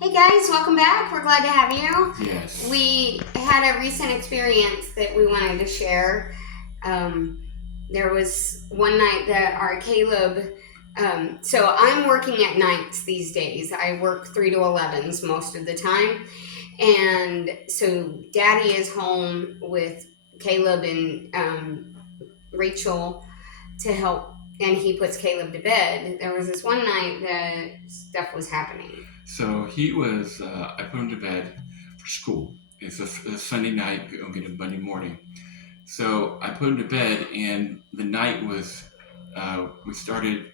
Hey guys, welcome back. We're glad to have you. Yes. We had a recent experience that we wanted to share. Um, there was one night that our Caleb, so I'm working at nights these days. I work 3 to 11s most of the time. And so Daddy is home with Caleb and Rachel to help, and he puts Caleb to bed. There was this one night that stuff was happening. So he was, I put him to bed for school. It's a Sunday night, we'll get a Monday morning. So I put him to bed, and the night was, we started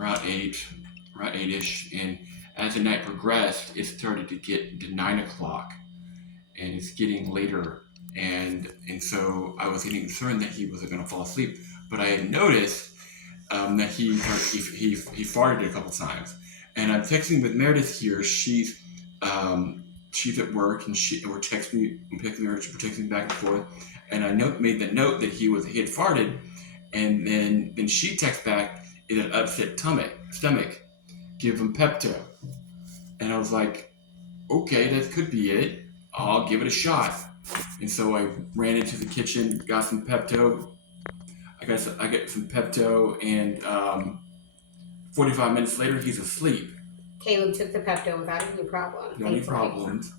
around 8-ish, and as the night progressed, it started to get to 9 o'clock, and it's getting later. And so I was getting concerned that he wasn't going to fall asleep. But I had noticed that he farted a couple times. And I'm texting with Meredith here. She's at work, and we're texting back and forth. And I made the note that he had farted, and then she texts back, "It's an upset stomach. Give him Pepto." And I was like, "Okay, that could be it. I'll give it a shot." And so I ran into the kitchen, got some Pepto. I get some Pepto, and 45 minutes later, he's asleep. Caleb took the Pepto without any problem. No any problems.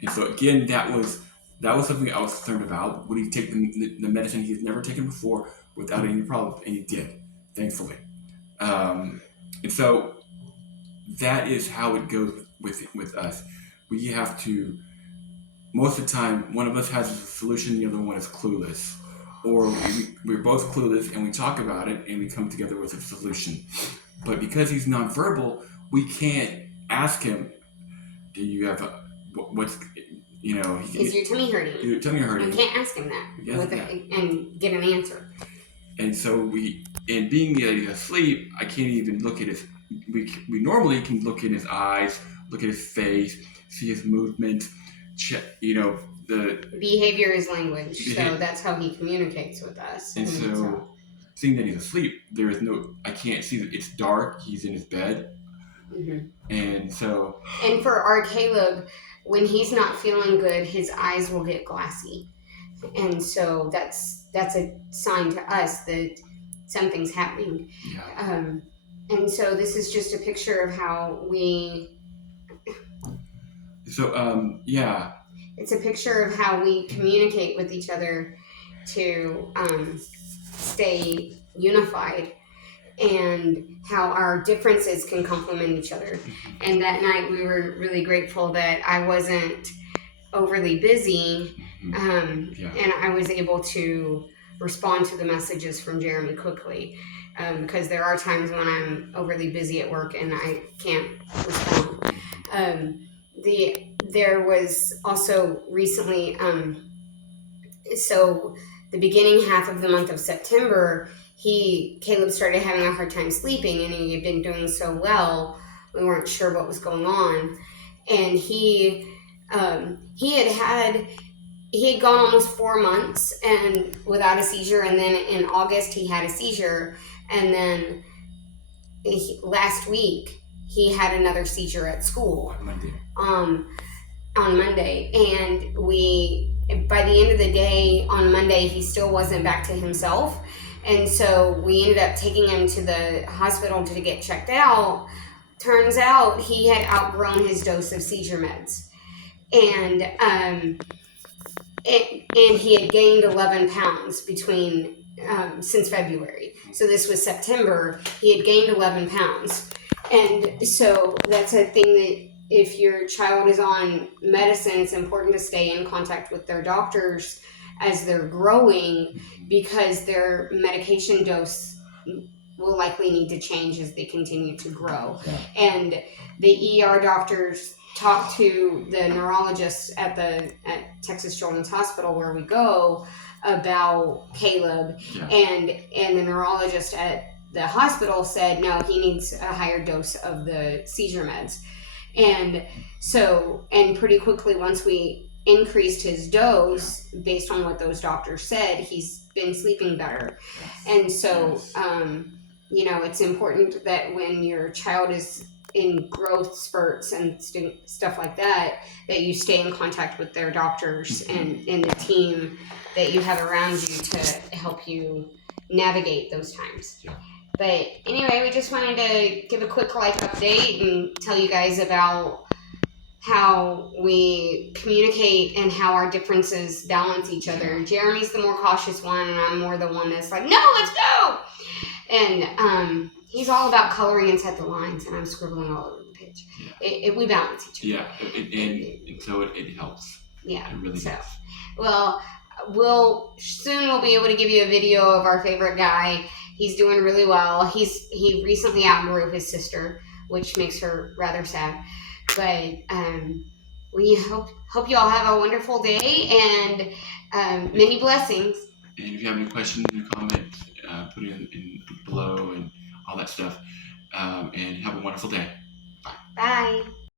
And so again, that was something I was concerned about. Would he take the medicine he's never taken before without any problem? And he did, thankfully. And so that is how it goes with us. We have to, most of the time, one of us has a solution, the other one is clueless. Or we're both clueless and we talk about it and we come together with a solution. But because he's nonverbal, we can't ask him, "Do you have what's, is your tummy hurting?" Your tummy hurting. You can't ask him that and get an answer. And so and being that he's asleep, I can't even look at his. We normally can look in his eyes, look at his face, see his movement, check. The behavior is language, so that's how he communicates with us. And so seeing that he's asleep, I can't see that it's dark. He's in his bed. Mm-hmm. And for our Caleb, when he's not feeling good, his eyes will get glassy, and so that's a sign to us that something's happening. Yeah. And so this is just a picture of how we. So yeah. It's a picture of how we communicate with each other to stay unified, and how our differences can complement each other. And that night we were really grateful that I wasn't overly busy, and I was able to respond to the messages from Jeremy quickly, because there are times when I'm overly busy at work and I can't respond. There was also recently, so the beginning half of the month of September, Caleb started having a hard time sleeping, and he had been doing so well, we weren't sure what was going on. And he had gone almost 4 months and without a seizure, and then in August he had a seizure, and then last week he had another seizure at school on Monday, and by the end of the day on Monday, he still wasn't back to himself, and so we ended up taking him to the hospital to get checked out. Turns out he had outgrown his dose of seizure meds, and he had gained 11 pounds since February. So this was September. He had gained 11 pounds. And so that's a thing that if your child is on medicine, it's important to stay in contact with their doctors as they're growing, because their medication dose will likely need to change as they continue to grow. Yeah. And the ER doctors talk to the neurologists at Texas Children's Hospital where we go about Caleb, yeah. and the neurologist at the hospital said, no, he needs a higher dose of the seizure meds. And pretty quickly, once we increased his dose, based on what those doctors said, he's been sleeping better. And so, it's important that when your child is in growth spurts and stuff like that, that you stay in contact with their doctors and the team that you have around you to help you navigate those times. Yeah. But anyway, we just wanted to give a quick update and tell you guys about how we communicate and how our differences balance each other. Jeremy's the more cautious one, and I'm more the one that's like, no, let's go. And he's all about coloring inside the lines, and I'm scribbling all over the page. Yeah. We balance each other. Yeah, and so it helps. Yeah. It really does. Well, we'll be able to give you a video of our favorite guy. He's doing really well. He recently outgrew his sister, which makes her rather sad. But we hope you all have a wonderful day and many blessings. And if you have any questions or comments, put it in below and all that stuff. And have a wonderful day. Bye. Bye.